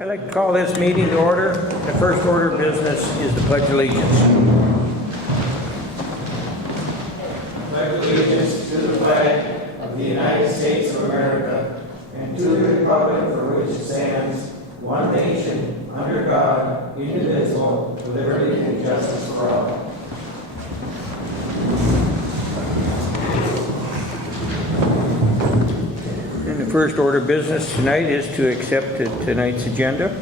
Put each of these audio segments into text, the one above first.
I'd like to call this meeting to order. The first order of business is the Pledge of Allegiance. Pledge allegiance to the flag of the United States of America and to the republic for which it stands, one nation, under God, indivisible, with liberty and justice for all. And the first order of business tonight is to accept tonight's agenda.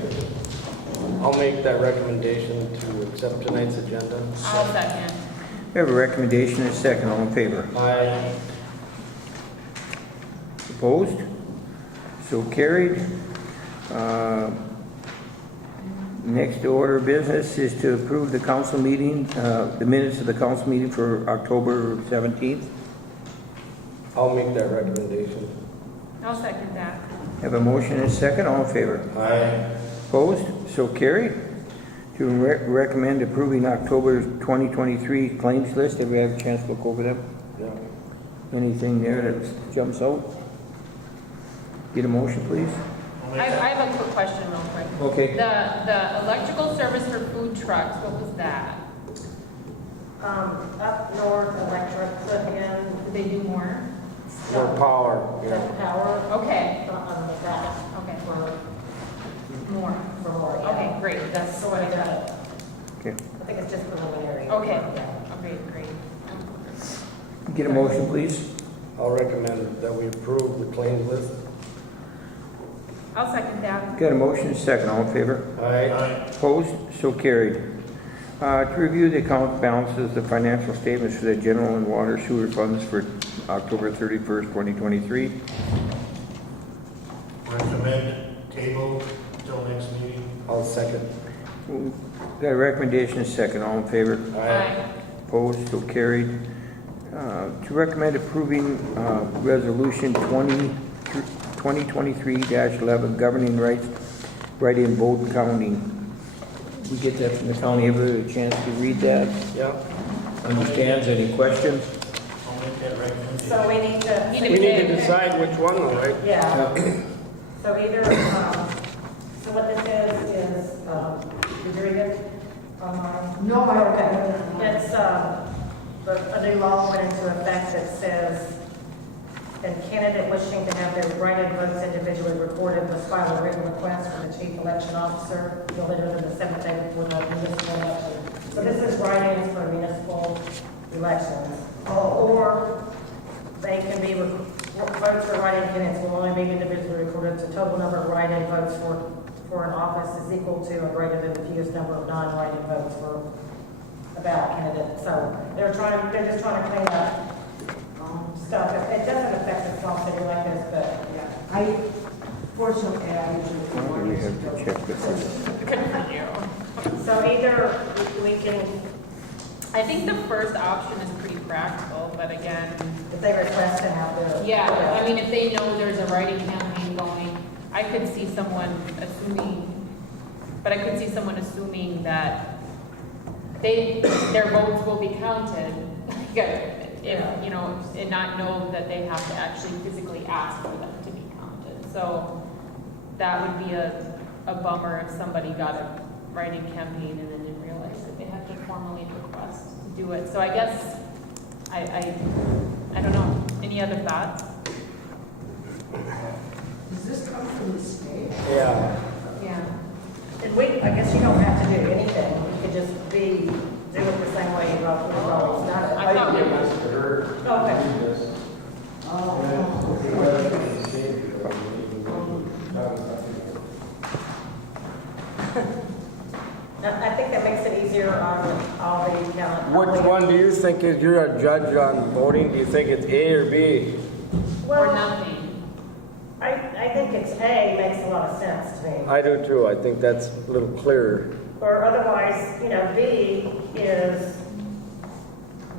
I'll make that recommendation to accept tonight's agenda. I'll second. We have a recommendation and a second. All in favor? Aye. Opposed? So carried. Next order of business is to approve the council meeting, the minutes of the council meeting for October 17th. I'll make that recommendation. I'll second that. Have a motion and a second. All in favor? Aye. Opposed? So carried. To recommend approving October 2023 claims list. Have we had a chance to look over them? Yeah. Anything there that jumps out? Get a motion, please. I have a quick question real quick. Okay. The electrical service for food trucks, what was that? Up north, electric put in, Did they do more? More power, yeah. power Okay, on the back okay, for more. more. Yeah. Okay, great, that's So what I I thought. Okay. think it's just preliminary. Okay, Yeah. okay, great. Get a motion, please. I'll recommend that we approve the claims list. I'll second that. Got a motion and a second. All in favor? Aye. Opposed? So carried. To review the account balances, the financial statements for the general and water sewer funds for October 31st, 2023. Recommend table till next meeting. I'll second. Got a recommendation and a second. All in favor? Aye. Opposed? So carried. To recommend approving Resolution 2023-11 governing rights, write-in vote counting. We get that from the county. Ever a chance to read that? Yeah. Understands? Any questions? I'll make that recommendation. So we need to. Need We need to decide which one though, right? Yeah. So either, so what this is, did you read it? No, I don't. It's, a new law went into effect that says, a candidate wishing to have their write-in votes individually recorded must file a written request from the chief election officer no later than the 7th day before the municipal election. So this is write-ins for municipal elections. Or they can be, votes for write-in candidates will only be individually recorded. The total number of write-in votes for an office is equal to or greater than the fewest number of non-write-in votes for a ballot candidate. So they're just trying to clean up stuff. It doesn't affect a small city like this, but yeah. Fortunately, I usually. Why do we have to check this? Good for you. So either we can, I think the first option is pretty practical, but again, if they request to have their. yeah, I mean, if they know there's a writing campaign going, I could see someone assuming that their votes will be counted. If, you know, and not know that they have to actually physically ask for them to be counted. So that would be a bummer if somebody got a writing campaign and then didn't realize that they had to formally request to do it. So I guess, I don't know. Any other thoughts? Does this come from the state? Yeah. Yeah. And I guess you don't have to do anything. You could just do it the same way you've always done it. I thought we were. Okay. I think that makes it easier on all the count. Which one do you think is, you're a judge on voting, do you think it's A or B? Or Well, nothing. I think it's A, makes a lot of sense to me. I do too, I think that's a little clearer. Or otherwise, B is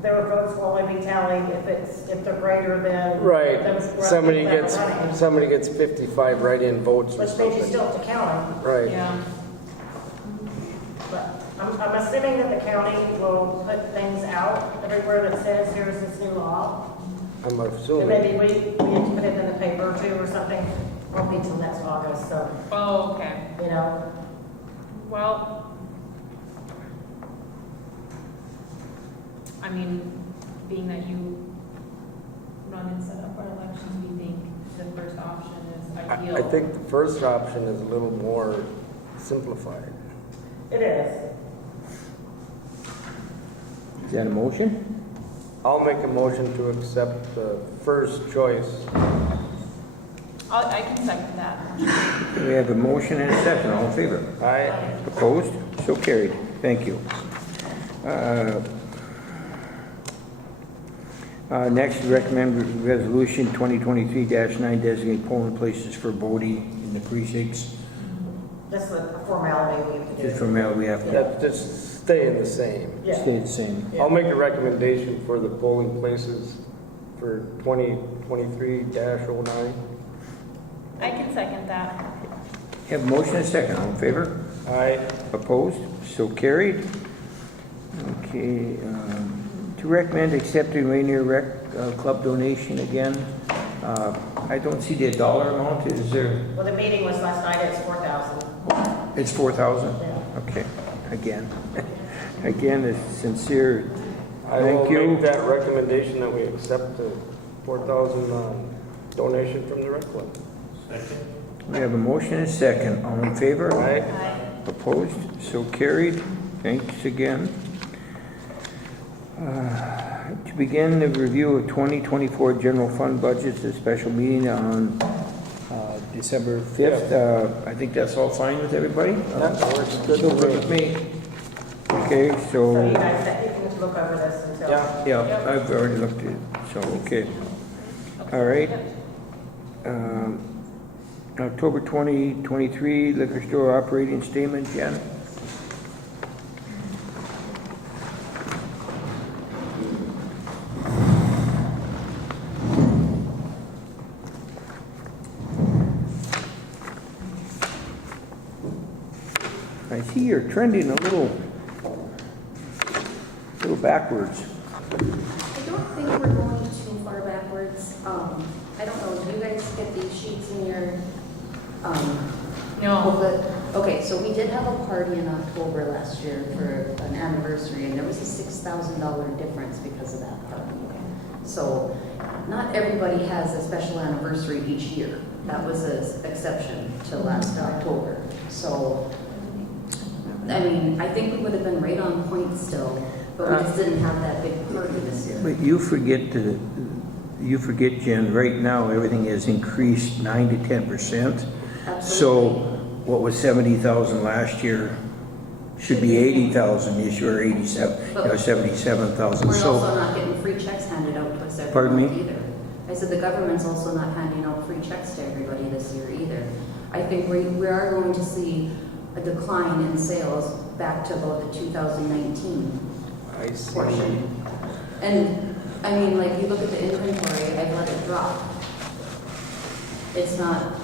their votes will only be tallied if they're greater than. Right, them somebody that are gets, running. 55 write-in votes or Which means you something. still have to count them. Right. Yeah. But I'm assuming that the county will put things out everywhere that says, here's this new law. I'm And assuming. maybe we have to put it in the paper too or something. won't be till next August, so, Oh, okay. you know. Well, I mean, being that you run and set up our elections, we think the first option is ideal. I think the first option is a little more simplified. It is. Is that a motion? I'll make a motion to accept the first choice. I can second that. We have a motion and a second. All in favor? Aye. Opposed? So carried. Thank you. Next, recommend resolution 2023-9 designate polling places for voting in the precincts. This is a formality we have to do. Just from now, we have to That just staying the same. Yeah. stay the same. I'll make a recommendation for the polling places for 2023-09. I can second that. Have a motion and a second. All in favor? Aye. Opposed? So carried. Okay, to recommend accepting Ranier Rec Club donation again. I don't see the dollar amount. Is there? Well, the meeting was last night, it's 4,000. It's 4,000? Yeah. Okay, again. Again, it's sincere. I will Thank you. make that recommendation that we accept the 4,000 donation from the rec club. Second. We have a motion and a second. All in favor? Aye. Opposed? So carried. Thanks again. To begin the review of 2024 general fund budgets, a special meeting on December 5th. I think that's all fine with everybody? That works good So for with me. me. Okay, So so, you guys, you can look over this until. Yeah. yeah, I've already looked at it, so, okay. All right. October 2023 liquor store operating statement, Jen? I see you're trending a little backwards. I don't think we're going too far backwards. I don't know, do you guys get these sheets in your, No. booklet? Okay, so we did have a party in October last year for an anniversary, and there was a $6,000 difference because of that party. So not everybody has a special anniversary each year. That was an exception to last October. So, I mean, I think we would have been right on point still, but we just didn't have that big party this year. But you forget, Jen, right now, everything has increased 9 to 10%. So what was 70,000 last year should be 80,000 this year, or 77,000. We're So, also not getting free checks handed out to us every Pardon me? month either. I said the government's also not handing out free checks to everybody this year either. I think we are going to see a decline in sales back to about the 2019 I see. portion. And, I mean, like, you look at the inventory, I've let it drop. It's not,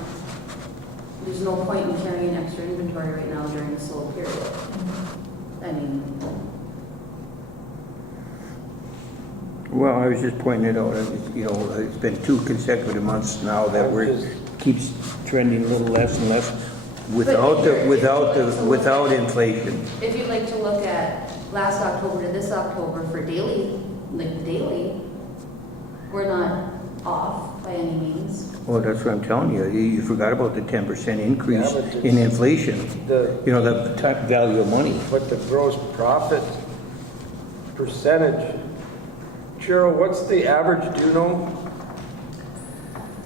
there's no point in carrying extra inventory right now during this whole period. I mean, well, I was just pointing it out, it's been 2 consecutive months now that keeps trending a little less and less without inflation. if you'd like to look at last October to this October for daily, we're not off by any means. Well, that's what I'm telling you. You forgot about the 10% increase Yeah, but it's- in inflation. The, The type value of money. but the gross profit percentage, Cheryl, what's the average, do you know?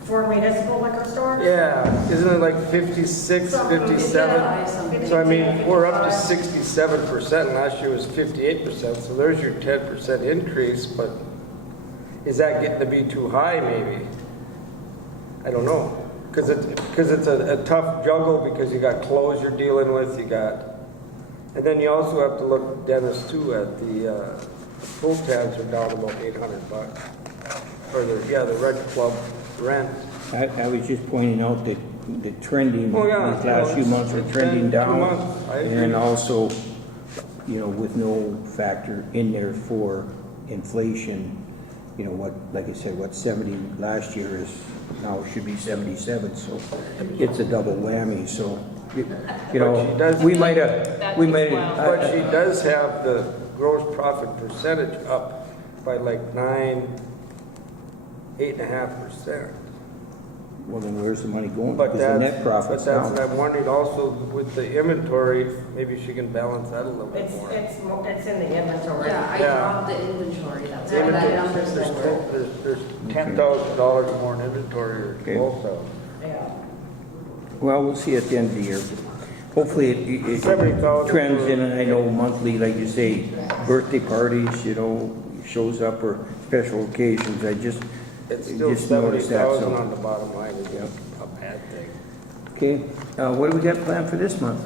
For municipal liquor stores? Yeah, isn't it like 56, Something, 57? Yeah, something. So I mean, we're up to 67%, and last year was 58%, so there's your 10% increase, but is that getting to be too high, maybe? I don't know, because it's a tough juggle, because you got clothes you're dealing with, and then you also have to look, Dennis, too, at the pool tabs are down about $800. Or the Red Club rent. I was just pointing out that the trending, Oh, yeah. these last few months are It's trending been 2 down. months. I agree. And also, with no factor in there for inflation, you know, what, like I said, what 70 last year is, now should be 77, so it's a double whammy, so, you But she know, does- we might have, we That might takes a have. while. But she does have the gross profit percentage up by like 8.5%. Well, then where's the money going? But Because the that's, net profit's but that's, down. I'm wondering also with the inventory, maybe she can balance that a little bit It's, more. it's in the inventory. Yeah, I Yeah. dropped the inventory, that's why that number's There's, lower. there's $10,000 more in inventory or Okay. 12,000. Yeah. Well, we'll see at the end of the year. Hopefully it 70,000 trends for- in, and I know monthly, like you say, birthday parties, you know, shows up or special occasions. I just It's still just noticed that, 70,000 on so. the bottom line, is Yep. a bad thing. Okay, what do we got planned for this month?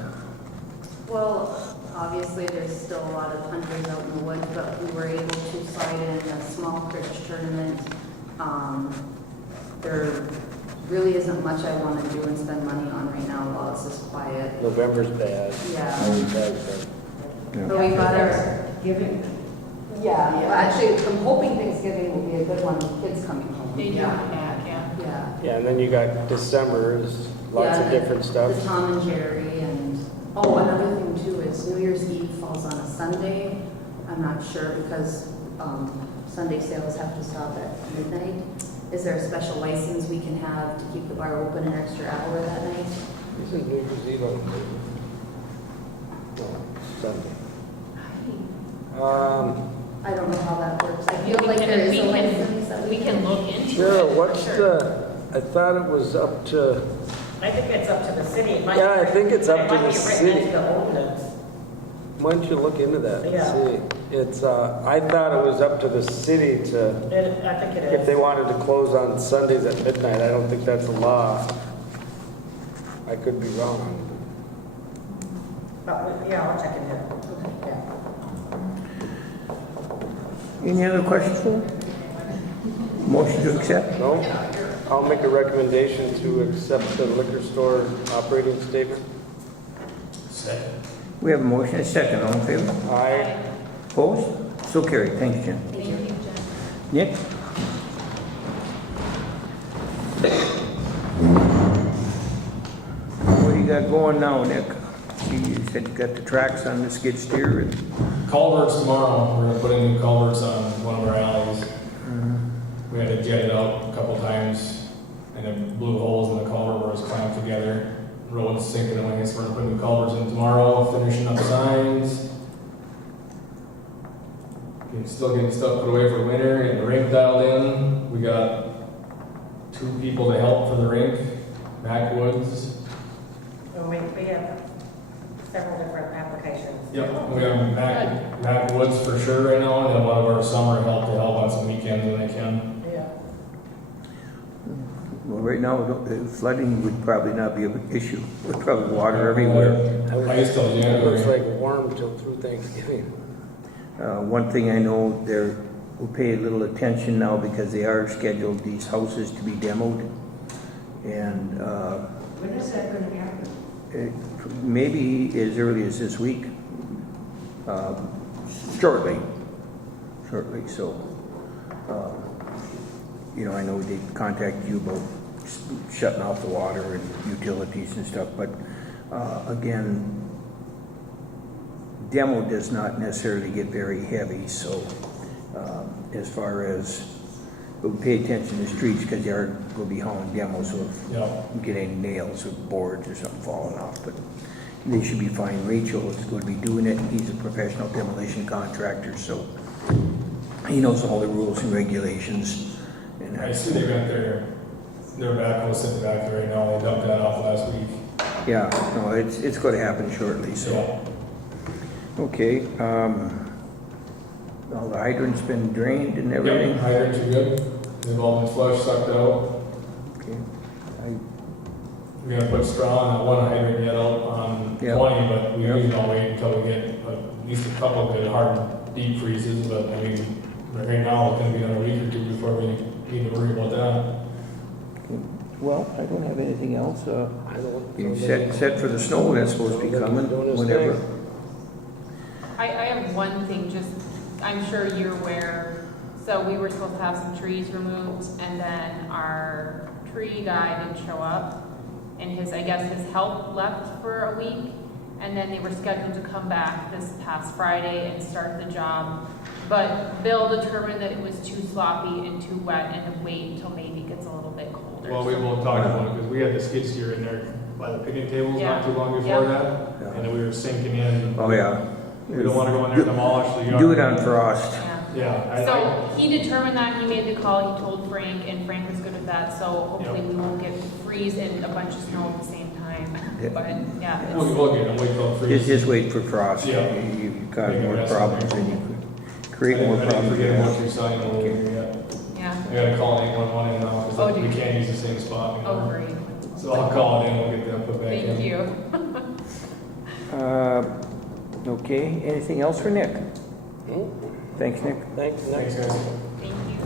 Well, obviously, there's still a lot of hunters out in the woods, but we were able to slide in a small cricket tournament. There really isn't much I want to do and spend money on right now while it's this quiet. November's bad. Yeah. Always bad, but- Yeah. But we got our, Giving. yeah, actually, I'm hoping Thanksgiving will be a good one with kids coming home. They do come back, yeah. Yeah. Yeah, and then you got December, there's lots of Yeah, different stuff. The Tom and Jerry and, oh, another thing too is New Year's Eve falls on a Sunday. I'm not sure because Sunday sales have to stop at midnight. Is there a special license we can have to keep the bar open an extra hour that night? Isn't New Zealand? No, Sunday. I don't know how that works. I We feel like can- there is we a can- license that We can look into it. Sure, what's Sure. I thought it was up to, I think it's up to the city. It might Yeah, I be- think it's up to it might the be written city. into the ordinance. why don't you look into that and Yeah. see? It's, I thought it was up to the city to, I think it is. if they wanted to close on Sundays at midnight. I don't think that's a law. I could be wrong. But, yeah, I'll check into it. Yeah. Any other questions for me? Motion to accept? No? I'll make a recommendation to accept the liquor store operating statement. Second. We have a motion, a second, all in favor? Aye. Opposed? So carried, thanks, Jen. Thank you, Jen. Nick? What do you got going now, Nick? You said you got the tracks on the skid steer and... Culverts tomorrow, we're gonna put in new culverts on one of our alleys. We had to jet it out a couple times, and it blew holes in the culvert where it was clamped together. Road's sinking, and I guess we're gonna put new culverts in tomorrow, finishing up signs. Still getting stuff put away for winter, getting the rink dialed in. We got 2 people to help for the rink, backwoods. And we have several different applications. Yep, we have backwoods for sure right now, and then a lot of our summer help to help on some weekends when they can. Yeah. Well, right now, flooding would probably not be an issue. With probably water everywhere. I used to tell It looks January. like warm till through Thanksgiving. One thing I know, we'll pay a little attention now because they are scheduled, these houses to be demoed. And When is that gonna happen? maybe as early as this week. Shortly, so, you know, I know they contacted you about shutting off the water and utilities and stuff, but again, demo does not necessarily get very heavy, so as far as, we'll pay attention to the streets because they are going to be hauling demos, so if Yeah. you get any nails or boards or something falling off, but they should be fine. Rachel is going to be doing it. He's a professional demolition contractor, so he knows all the rules and regulations. And I see they got their backhoe sitting back there right now. They dumped that off last week. yeah, no, it's going to happen shortly, so. Yeah. Okay, all the hydrants been drained and everything? Yep, hydrants are good. They've all been flushed, sucked out. Okay. We're gonna put straw on that one hydrant yet out on Yeah. 20, but we usually don't wait until we get at least a couple of good hard deep freezes. But I mean, right now it's gonna be another week or 2 before we need to worry about that. Well, I don't have anything else. I don't. You set for the snow that's supposed to be coming, Doing his whenever. thing. I have one thing, just, I'm sure you're aware, So we were supposed to have some trees removed, and then our tree guy didn't show up. And I guess his help left for a week, and then they were scheduled to come back this past Friday and start the job. But Bill determined that it was too sloppy and too wet and to wait until maybe it gets a little bit colder. Well, we both talked about it, because we had the skid steer in there by the picnic tables Yeah. not too long before Yeah. that, and then we were sinking in. Oh, yeah. We don't wanna go in there and demolish the yard. Do it on frost. Yeah. Yeah, So he determined that, he made the call, he told Frank, and Frank was good with that, so hopefully we won't get freeze and a bunch of snow at the same time. Yeah. But, yeah, We'll get it, wait till it freezes. Just wait for frost. Yeah. You cause Make a more mess of problems it. than you could create more I didn't problems. forget about your sign over there yet. yeah. I gotta call 811 in now, Oh, because do we you? can't use the same spot Oh, anymore. great. So I'll call it in, we'll get that put back in. Thank you. Okay, anything else for Nick? Thanks, Nick. Thanks, Thanks, next. guys. Thank you.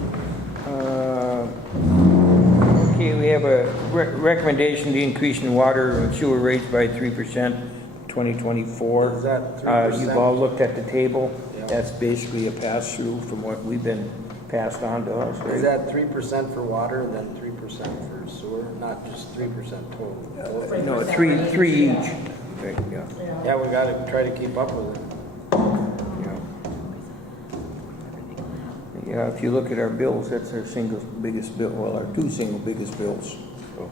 Okay, we have a recommendation to increase in water and sewer rates by 3%, 2024. Is that 3%? You've all looked at the table. Yeah. That's basically a pass-through from what we've been passed on to us, right? Is that 3% for water and then 3% for sewer, not just 3% total? No, three each. Right, yeah, Yeah, we gotta try to keep up with it. yeah. Yeah, if you look at our bills, that's our single biggest bill, well, our two single biggest bills. So,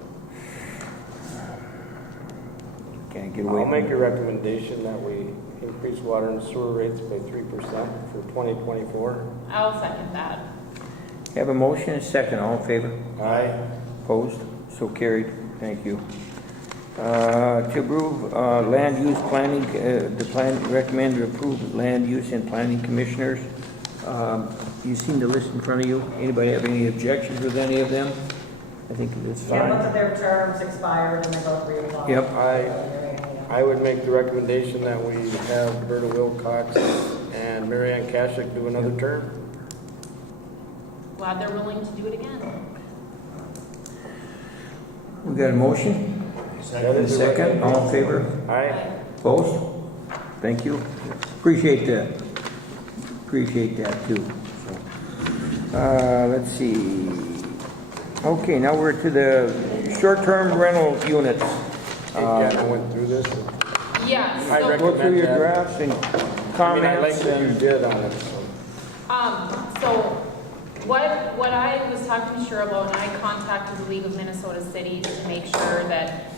can't get away I'll from make it. a recommendation that we increase water and sewer rates by 3% for 2024. I'll second that. Have a motion, and a second, all in favor? Aye. Opposed? So carried. Thank you. To approve land use planning, the plan recommended approve land use and planning commissioners. You seen the list in front of you? Anybody have any objections with any of them? I think it's Yeah, both fine. of their terms expired and they both reapplied. Yep. I would make the recommendation that we have Berta Wilcox and Mary Ann Kashik do another term. Glad they're willing to do it again. We got a motion? That And a is the second, all in favor? Aye. Opposed? Thank you. Appreciate that. Appreciate that too. Let's see. Okay, now we're to the short-term rental units. Hey, Jen, I went through this. Yeah, I so, Go through your that. drafts and I mean, I like comments what you and, did on it, so. so what I was talking to Cheryl about, and I contacted the League of Minnesota Cities to make sure that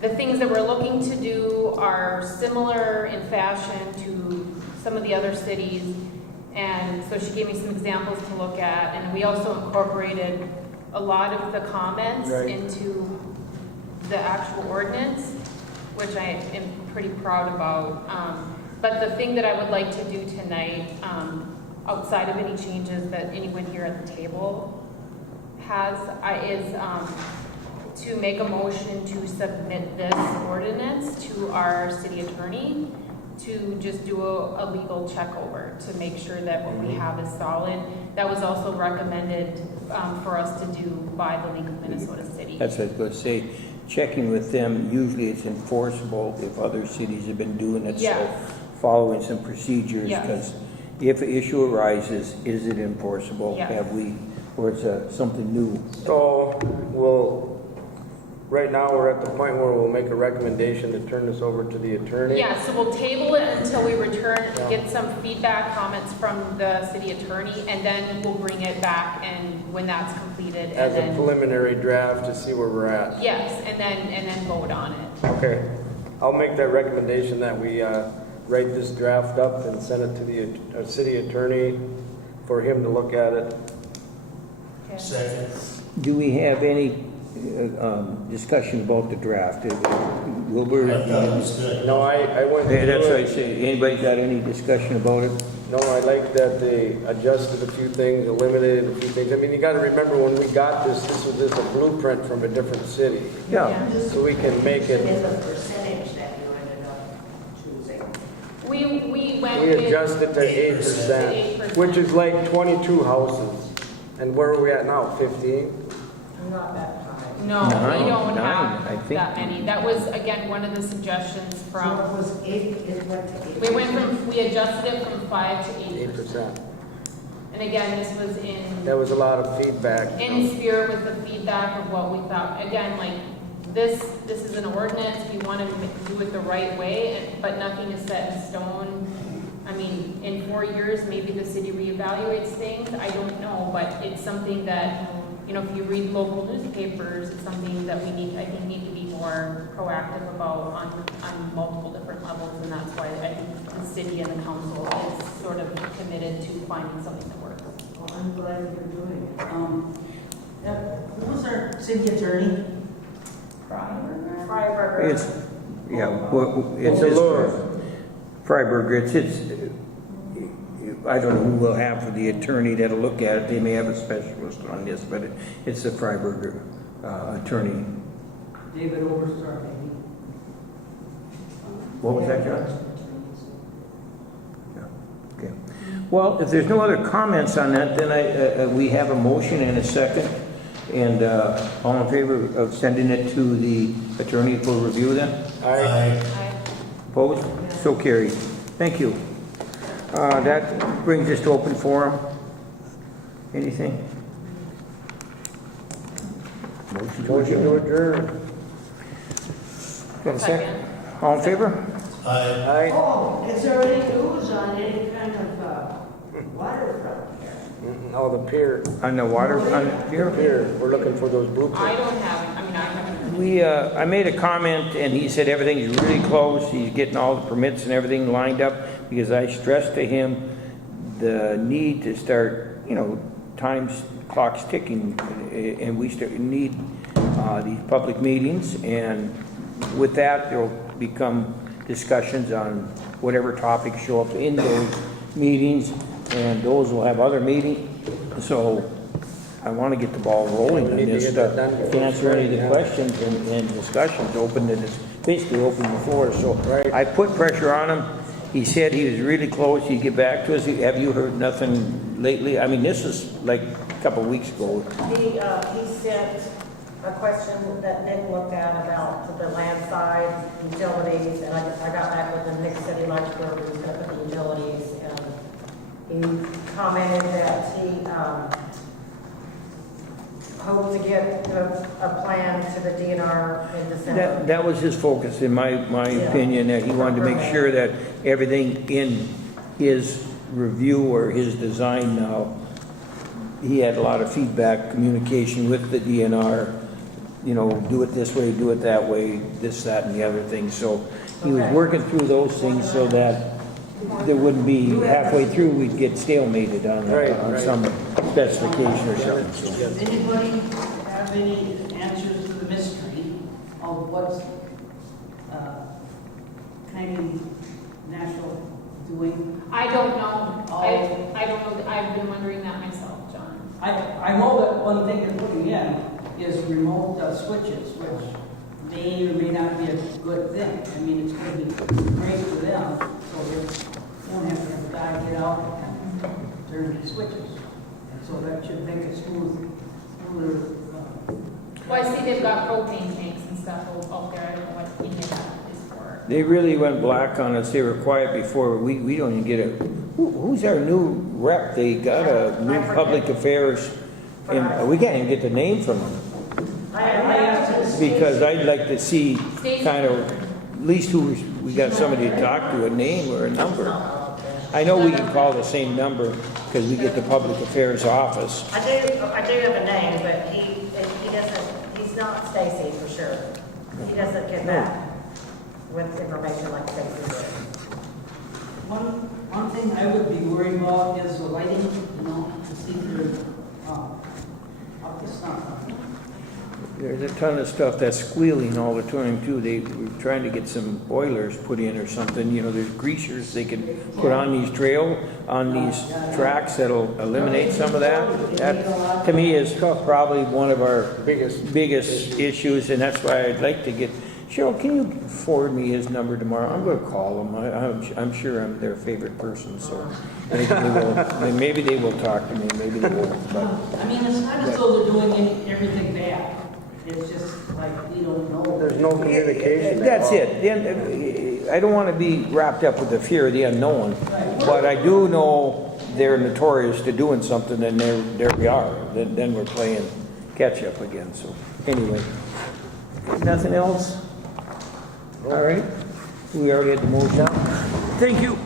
the things that we're looking to do are similar in fashion to some of the other cities. And so she gave me some examples to look at, and we also incorporated a lot of the comments Right. into the actual ordinance, which I am pretty proud about. But the thing that I would like to do tonight, outside of any changes that anyone here at the table has, is to make a motion to submit this ordinance to our city attorney to just do a legal check over to make sure that what we have is solid. That was also recommended for us to do by the League of Minnesota Cities. that's what I was going to say, checking with them, usually it's enforceable if other cities have been doing it. So Yes. following some procedures, Yes. because if an issue arises, is it enforceable? Yes. Have we, or is something new? So, right now, we're at the point where we'll make a recommendation to turn this over to the attorney. Yeah, so we'll table it until we return, Yeah. get some feedback, comments from the city attorney, and then we'll bring it back and when that's completed, and As a then, preliminary draft to see where we're at. yes, and then vote on it. Okay. I'll make that recommendation that we write this draft up and send it to the city attorney for him to look at it. Okay. Second. Do we have any discussion about the draft? Wilbur? I thought it was good. No, I went Yeah, that's what I through it. say. Anybody got any discussion about it? No, I like that they adjusted a few things, eliminated a few things. I mean, you gotta remember when we got this was just a blueprint from a different city. Yeah. So we can make it, Is a percentage that you ended up choosing. We went we with, adjusted to 8%, 8%. which is like 22 houses. And where are we at now, 15? Not that high. no, we Nine, don't I have think. that many. That was, again, one of the suggestions So from, it was 8, it went to 8. we adjusted it from 5 to 8%. 8%. And again, this was There was a lot of feedback. in spirit with the feedback of what we thought. Again, like, this is an ordinance, we want to do it the right way, but nothing is set in stone. I mean, in 4 years, maybe the city reevaluates things, I don't know, but it's something that, you know, if you read local newspapers, it's something that we need, I think, need to be more proactive about on multiple different levels, and that's why I think the city and the council is sort of committed to finding something that works. Well, I'm glad you're doing it. Who was our city attorney? Freiberger. It's, yeah, it's Freiberger, it's, I don't know who we'll have for the attorney that'll look at it, they may have a specialist on this, but it's the Freiberger attorney. David Oberstar, maybe. What was that, John? Yeah, okay. Well, if there's no other comments on that, then we have a motion and a second. And all in favor of sending it to the attorney for review then? Aye. Opposed? So carried. Thank you. That brings us to open forum. Anything? Motion to adjourn. Got a second? All in favor? Aye. Aye. Oh, is there any news on any kind of waterfront here? Oh, the pier. On the water, on here? Pier, we're looking for those blueprints. I don't have, I mean, I haven't. I made a comment and he said everything's really close. He's getting all the permits and everything lined up because I stressed to him the need to start, you know, clock's ticking and we need these public meetings, and with that there'll become discussions on whatever topics show up in those meetings, and those will have other meetings. So I want to get the ball rolling on Need to this get stuff, that done to answer any of the yeah. questions and discussions, open it, it's basically open the floor. So Right. I put pressure on him. He said he was really close, he'd get back to us. Have you heard nothing lately? I mean, this is like a couple of weeks ago. He sent a question that Nick looked at about the land side, utilities, and I got back with him. Nick said he liked where we was gonna put the utilities, and he commented that he, hoped to get a plan to the DNR in December. That was his focus, in my opinion, that he wanted to make sure that everything in his review or his design now, he had a lot of feedback, communication with the DNR, you know, do it this way, do it that way, this, that, and the other thing. So he was working through those things so that there wouldn't be halfway through, we'd get stalemated on Right. some specification or something. So. Does anybody have any answers to the mystery of what's Canadian National doing? I don't know. I don't know. I've been wondering that myself, John. I know that one thing they're putting in is remote switches, which may or may not be a good thing. I mean, it's going to be great for them, so they don't have to have a guy get out and turn the switches. And so that should make it smoother. Well, I see they've got propane tanks and stuff out there. I don't know what any of that is for. They really went black on us. They were quiet before. We don't even get a... Who's our new rep? They got a new public affairs, and we can't even get the name from them. Because I'd like to see kind of, at least we got somebody to talk to, a name or a number. I know we can call the same number because we get the public affairs office. I do have a name, but he doesn't, he's not Stacy for sure. He doesn't get back with information like Stacy did. One thing I would be worried about is the lighting, you know, to see if they're up to snuff. There's a ton of stuff that's squealing all the time too. They were trying to get some boilers put in or something. You know, there's greasers they can put on these tracks that'll eliminate some of that. That to me is probably one of our biggest issues, and that's why I'd like to get. Cheryl, can you forward me his number tomorrow? I'm going to call him. I'm sure I'm their favorite person, so maybe they will talk to me. Maybe they won't. But I mean, it's not as though they're doing everything bad. It's just like we don't know. There's no communication. that's it. I don't want to be wrapped up with the fear of the unknown, but I do know they're notorious to doing something, and there we are. Then we're playing catch up again, so anyway. Nothing else? All right, we already had the motion. Thank you.